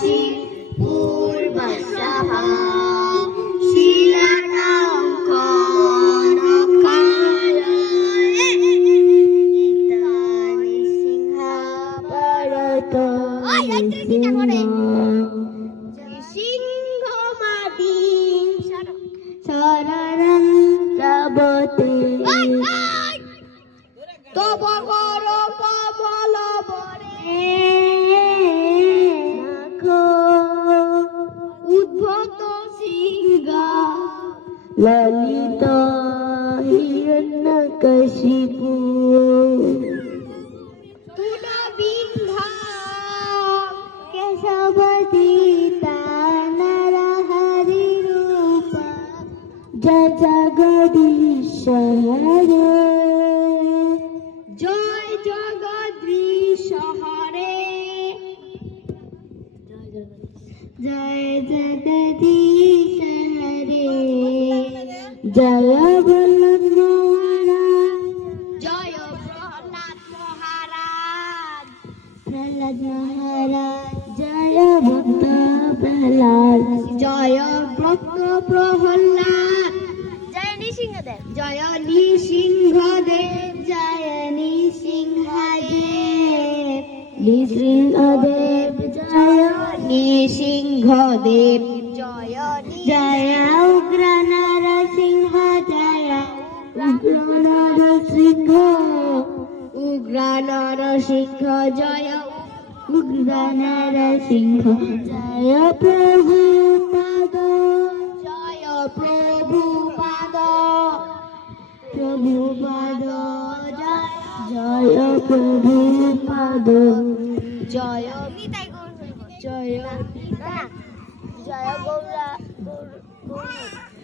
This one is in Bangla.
কাশী পূর্বসহ শিলাটঙ্কন কালয়ে ইতানি সিংহাবরত সিংহ মাটি শরণং প্রবতে তব কর কমল বরে উদ্ভূত সিংহা ললিত হিরণ্যকশিপু তুলবিন্ধা কেশবদিতা নরহরি রূপা জগদীশ হরে জয় জগদীশ হরে জয় জগদীশ হরে জয় বল্লভ মহারাজ জয় প্রহ্লাদ মহারাজ প্রহ্লাদ মহারাজ জয় ভক্ত প্রহ্লাদ জয় ভক্ত প্রহ্লাদ জয় নৃসিংহদেব জয় নৃসিংহদেব জয় নৃসিংহদেব নৃসিংহদেব জয় নৃসিংহদেব জয় জয় উগ্র নরসিংহ জয় উগ্র নরসিংহ উগ্র নরসিংহ জয় উগ্র নরসিংহ জয় প্রভুপাদ জয় প্রভুপাদ প্রভুপাদ জয় প্রভুপাদ জয় জয় জয় গৌরা